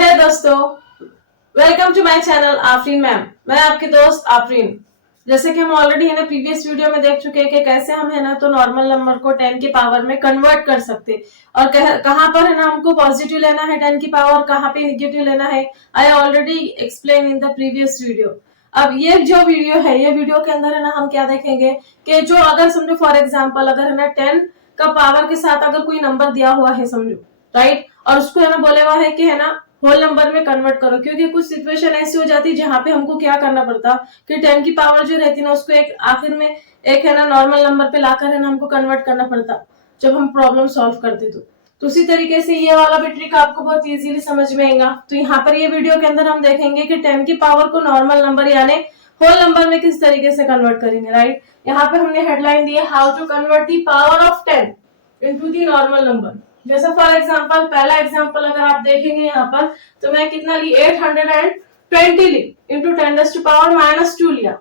है दोस्तों, welcome to my channel Afreen ma'am. मैं आपकी दोस्त आफरीन। जैसे कि हम ऑलरेडी है ना प्रीवियस वीडियो में देख चुके हैं कि कैसे हम है ना तो नॉर्मल नंबर को 10 की पावर में कन्वर्ट कर सकते और कहाँ पर है ना हमको पॉजिटिव लेना है 10 की पावर, कहाँ पे निगेटिव लेना है। I already explain in the previous video. अब ये जो वीडियो है, ये वीडियो के अंदर है ना हम क्या देखेंगे कि जो अगर समझो फॉर एग्जाम्पल अगर है ना 10 का पावर के साथ अगर कोई नंबर दिया हुआ है समझो, राइट, और उसको है ना बोले हुआ है कि है ना होल नंबर में कन्वर्ट करो, क्योंकि कुछ सिचुएशन ऐसी हो जाती है जहां पे हमको क्या करना पड़ता कि 10 की पावर जो रहती है ना उसको एक आखिर में एक है ना नॉर्मल नंबर पे लाकर है ना हमको कन्वर्ट करना पड़ता जब हम प्रॉब्लम सॉल्व करते तो उसी तरीके से ये वाला भी ट्रिक आपको बहुत इजीली समझ में आएगा। तो यहाँ पर ये वीडियो के अंदर हम देखेंगे कि 10 की पावर को नॉर्मल नंबर यानी होल नंबर में किस तरीके से कन्वर्ट करेंगे, राइट। यहाँ पे हमने हेडलाइन दी है how to convert the power of 10 into the normal number. जैसे फॉर एग्जांपल पहला एग्जांपल अगर आप देखेंगे यहाँ पर तो मैं कितना ली 820 ली इंटू 10⁻⁻2 लिया,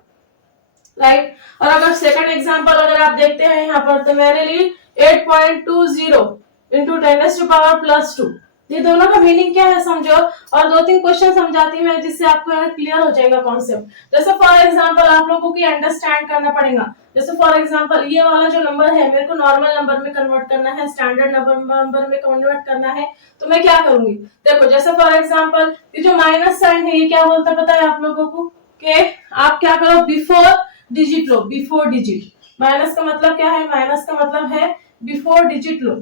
राइट। और अगर सेकंड एग्जांपल अगर आप देखते हैं यहाँ पर तो मैंने ली 8.20 इंटू 10⁻+2। ये दोनों का मीनिंग क्या है समझो, और 2-3 क्वेश्चन समझाती हूँ मैं जिससे आपको क्लियर हो जाएगा कॉन्सेप्ट। जैसे फॉर एग्जांपल आप लोगों को अंडरस्टैंड करना पड़ेगा। जैसे फॉर एग्जांपल ये वाला जो नंबर है मेरे को नॉर्मल नंबर में कन्वर्ट करना है, स्टैंडर्ड नंबर में कन्वर्ट करना है, तो मैं क्या करूंगी। देखो जैसे फॉर एग्जांपल ये जो माइनस साइन है ये क्या बोलता है पता है आप लोगों को कि आप क्या करो बिफोर डिजिट लो, बिफोर डिजिट। माइनस का मतलब क्या है, माइनस का मतलब है बिफोर डिजिट लो।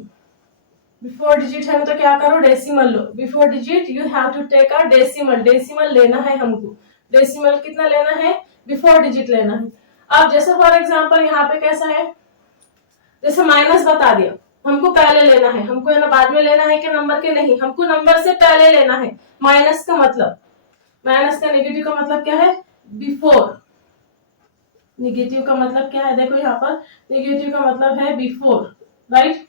बिफोर डिजिट है ना तो क्या करो डेसिमल लो। Before digit you have to take a decimal, decimal लेना है हमको। डेसिमल कितना लेना है, बिफोर डिजिट लेना है। अब जैसे फॉर एग्जांपल यहाँ पे कैसा है, जैसे माइनस बता दिया हमको पहले लेना है, हमको है ना बाद में लेना है कि नंबर के, नहीं हमको नंबर से पहले लेना है। माइनस का मतलब, माइनस का नेगेटिव का मतलब क्या है, बिफोर। नेगेटिव का मतलब क्या है, देखो यहाँ पर नेगेटिव का मतलब है बिफोर, राइट।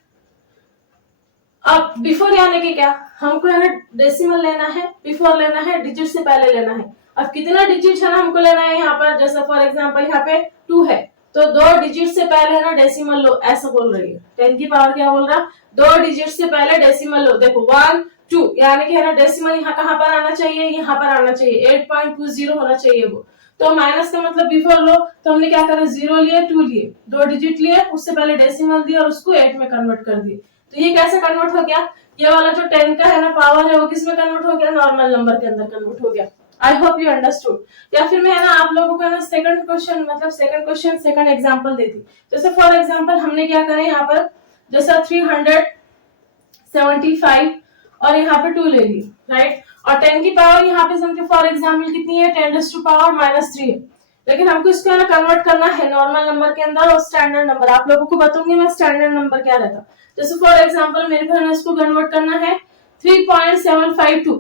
अब बिफोर यानी कि क्या, हमको है ना डेसिमल लेना है, बिफोर लेना है, डिजिट से पहले लेना है। अब कितना डिजिट है ना हमको लेना है यहाँ पर, जैसे फॉर एग्जांपल यहाँ पे 2 है तो 2 डिजिट से पहले है ना डेसिमल लो, ऐसा बोल रही है। 10 की पावर क्या बोल रहा, 2 डिजिट से पहले डेसिमल लो। देखो 1 2 यानी कि है ना डेसिमल यहाँ कहाँ पर आना चाहिए, यहाँ पर आना चाहिए, 8.20 होना चाहिए वो। तो माइनस का मतलब बिफोर लो, तो हमने क्या करा 0 लिए 2 लिए, 2 डिजिट लिए, उससे पहले डेसिमल दिया और उसको 8 में कन्वर्ट कर दिए। तो ये कैसे कन्वर्ट हो गया, ये वाला जो 10 का है ना पावर है वो किस में कन्वर्ट हो गया, नॉर्मल नंबर के अंदर कन्वर्ट हो गया। I hope you understood. या फिर मैं है ना आप लोगों को ना सेकंड क्वेश्चन मतलब सेकंड क्वेश्चन सेकंड एग्जांपल देती। जैसे फॉर एग्जांपल हमने क्या करें यहाँ पर, जैसा 375 और यहाँ पे 2 ले ली, राइट। और 10 की पावर यहाँ पे समझो फॉर एग्जाम्पल कितनी है, 10⁻⁻3 है। लेकिन हमको इसको ना कन्वर्ट करना है नॉर्मल नंबर के अंदर और स्टैंडर्ड नंबर। आप लोगों को बताऊंगी मैं स्टैंडर्ड नंबर क्या रहता। जैसे फॉर एग्जांपल मेरे को ना इसको कन्वर्ट करना है 3.752,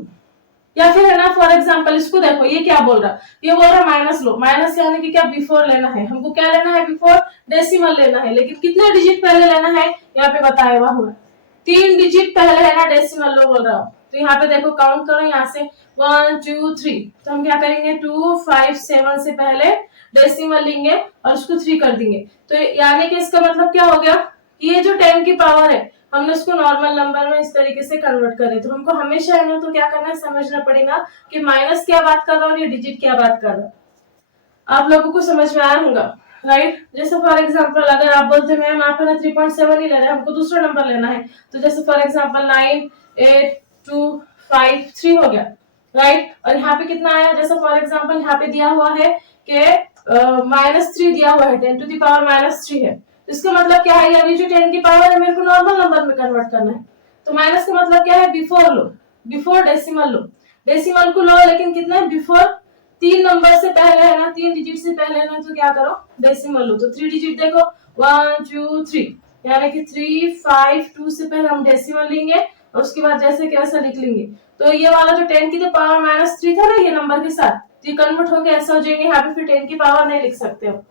या फिर है ना फॉर एग्जांपल इसको देखो ये क्या बोल रहा, ये बोल रहा माइनस लो। माइनस यानी कि क्या, बिफोर लेना है हमको, क्या लेना है बिफोर, डेसिमल लेना है। लेकिन कितने डिजिट पहले लेना है यहाँ पे बताया हुआ है, 3 डिजिट पहले है ना डेसिमल लो बोल रहा हूँ। तो यहाँ पे देखो काउंट करो यहाँ से 1 2 3, तो हम क्या करेंगे 2 5 7 से पहले डेसिमल लेंगे और उसको 3 कर देंगे। तो यानी कि इसका मतलब क्या हो गया, ये जो 10 की पावर है हमने उसको नॉर्मल नंबर में इस तरीके से कन्वर्ट करें। तो हमको हमेशा है ना तो क्या करना है, समझना पड़ेगा कि माइनस क्या बात कर रहा है और ये डिजिट क्या बात कर रहा है। आप लोगों को समझ में आया होगा, राइट। जैसे फॉर एग्जांपल अगर आप बोलते हैं मैम आप है ना 3.7 ही ले रहे हैं, हमको दूसरा नंबर लेना है, तो जैसे फॉर एग्जांपल 9 8 2 5 3 हो गया, राइट। और यहाँ पे कितना आया, जैसे फॉर एग्जांपल यहाँ पे दिया हुआ है कि -3 दिया हुआ है, 10⁻⁻3 है। इसका मतलब क्या है, अभी जो 10 की पावर है मेरे को नॉर्मल नंबर में कन्वर्ट करना है। तो माइनस का मतलब क्या है, बिफोर लो, बिफोर डेसिमल लो। डेसिमल को लो लेकिन कितना है, बिफोर 3 नंबर से पहले है ना, 3 डिजिट से पहले है ना, तो क्या करो डेसिमल लो। तो 3 डिजिट देखो 1 2 3 यानी कि 3 5 2 से पहले हम डेसिमल लेंगे और उसके बाद जैसे कैसा लिख लेंगे। तो ये वाला जो 10 की पावर -3 था ना ये नंबर के साथ, ये कन्वर्ट होकर ऐसा हो जाएंगे, यहाँ पे फिर 10 की पावर नहीं लिख सकते हो।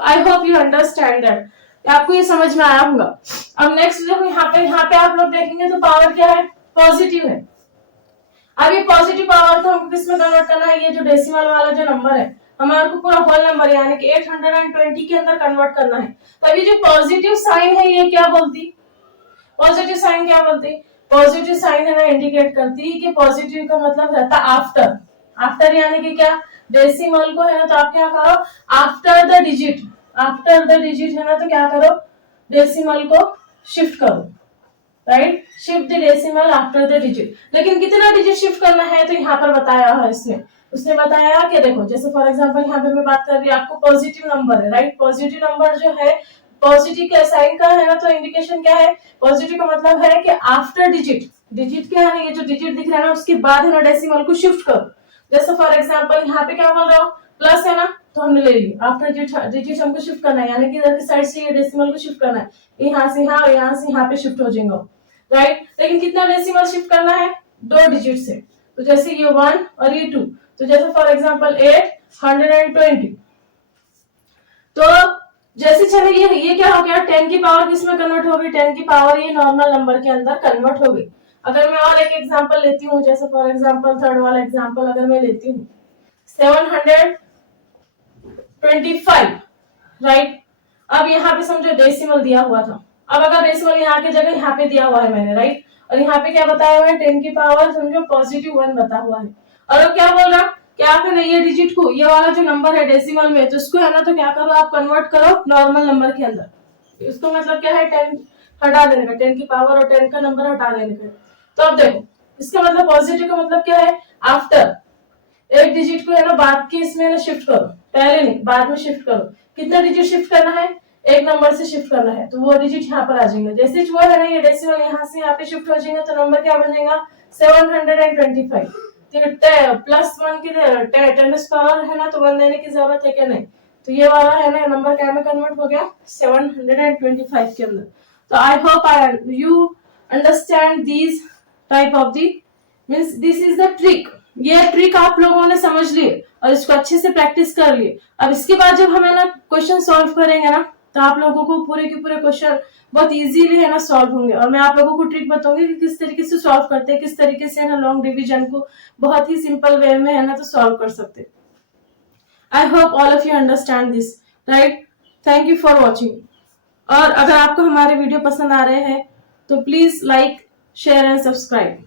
I hope you understand that, आपको ये समझ में आया होगा। अब नेक्स्ट देखो यहाँ पे आप लोग देखेंगे तो पावर क्या है, पॉजिटिव है। अब ये पॉजिटिव पावर को हमको किसमें कन्वर्ट करना है, ये जो डेसिमल वाला जो नंबर है हमारे को पूरा होल नंबर यानी कि 820 के अंदर कन्वर्ट करना है। तो अभी जो पॉजिटिव साइन है ये क्या बोलती, पॉजिटिव साइन क्या बोलते, पॉजिटिव साइन है ना इंडिकेट करती है कि पॉजिटिव का मतलब रहता है आफ्टर। आफ्टर यानी कि क्या, डेसिमल को है ना तो आप क्या करो, after the digit, after the digit है ना तो क्या करो, डेसिमल को शिफ्ट करो, right, shift the decimal after the digit. लेकिन कितना डिजिट शिफ्ट करना है तो यहाँ पर बताया है इसने, उसने बताया कि देखो जैसे फॉर एग्जांपल यहाँ पे मैं बात कर रही हूँ, आपको पॉजिटिव नंबर है, राइट, पॉजिटिव नंबर जो है, पॉजिटिव का साइन का है ना तो इंडिकेशन क्या है, पॉजिटिव का मतलब है कि आफ्टर डिजिट, डिजिट क्या है, ये जो डिजिट दिख रहा है ना उसके बाद है ना डेसिमल को शिफ्ट करो। जैसे फॉर एग्जांपल यहाँ पे क्या बोल रहा हूँ, प्लस है ना तो हमने ले ली, आफ्टर डिजिट हमको शिफ्ट करना है, यानी कि इधर की साइड से ये डेसिमल को शिफ्ट करना है, यहाँ से यहाँ और यहाँ से यहाँ पे शिफ्ट हो जाएगा, राइट। लेकिन कितना डेसिमल शिफ्ट करना है, 2 डिजिट से, तो जैसे ये 1 और ये 2, तो जैसे फॉर एग्जांपल 820, तो जैसे चले ये क्या हो गया, 10 की पावर किसमें कन्वर्ट हो गई, 10 की पावर ये नॉर्मल नंबर के अंदर कन्वर्ट हो गई। अगर मैं और एक एग्जांपल लेती हूँ, जैसे फॉर एग्जांपल थर्ड वाला एग्जांपल अगर मैं लेती हूँ 725, राइट। अब यहाँ पे समझो डेसिमल दिया हुआ था, अब अगर डेसिमल यहाँ की जगह यहाँ पे दिया हुआ है मैंने, राइट, और यहाँ पे क्या बताया हुआ है, 10 की पावर समझो +1 बता हुआ है, और अब क्या बोल रहा, क्या करें, ये डिजिट को, ये वाला जो नंबर है डेसिमल में, तो इसको है ना तो क्या करो, आप कन्वर्ट करो नॉर्मल नंबर के अंदर। इसको मतलब क्या है, 10 हटा देने का, 10 की पावर और 10 का नंबर हटा देने का। तो अब देखो इसका मतलब पॉजिटिव का मतलब क्या है, आफ्टर एक डिजिट को है ना बाद के इसमें ना शिफ्ट करो, पहले नहीं बाद में शिफ्ट करो। कितना डिजिट शिफ्ट करना है, एक नंबर से शिफ्ट करना है, तो वो डिजिट यहाँ पर आ जाएगा। जैसे वो है ना ये डेसिमल यहाँ से यहाँ पे शिफ्ट हो जाएगा, तो नंबर क्या बनेगा 725। +1 की 10 पावर है ना तो 1 देने की जरूरत है क्या, नहीं, तो ये वाला है ना नंबर क्या में कन्वर्ट हो गया 725 के अंदर। तो I hope you understand this type of the means this is the trick. ये ट्रिक आप लोगों ने समझ लिए और इसको अच्छे से प्रैक्टिस कर लिए। अब इसके बाद जब हमें ना क्वेश्चन सॉल्व करेंगे ना तो आप लोगों को पूरे के पूरे क्वेश्चन बहुत इजीली है ना सॉल्व होंगे, और मैं आप लोगों को ट्रिक बताऊंगी कि किस तरीके से सॉल्व करते हैं, किस तरीके से ना लॉन्ग डिवीजन को बहुत ही सिंपल वे में है ना तो सॉल्व कर सकते। I hope all of you understand this, right. Thank you for watching. और अगर आपको हमारे वीडियो पसंद आ रहे हैं तो please like, share and subscribe.